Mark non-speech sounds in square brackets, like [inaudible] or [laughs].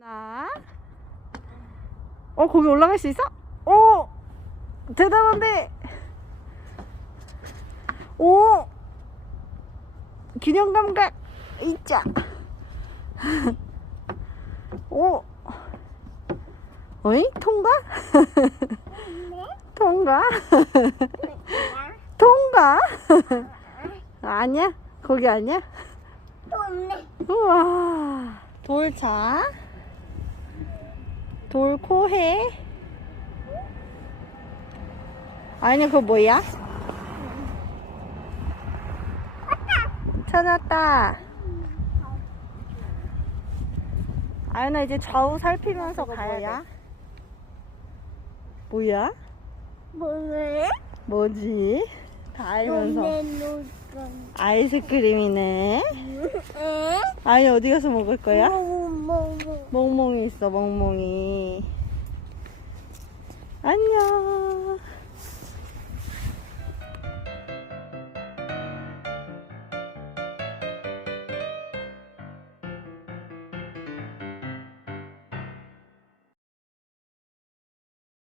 하나. 어, 거기 올라갈 수 있어? 오! 대단한데! 오! 균형 감각! 있자! [laughs] 오! 어이? 통과? [laughs] 통과? 통과? [laughs] 아니야? 거기 아니야? 또 없네. 우와 돌차 돌 코 해 아니 그거 뭐야? 찾았다 아연아 이제 좌우 살피면서 가야 돼 뭐야? 뭐래? 뭐지? 다 알면서. 아이스크림이네 에? 아니 어디 가서 먹을 거야? 뭐. 멍멍이 있어 멍멍이 안녕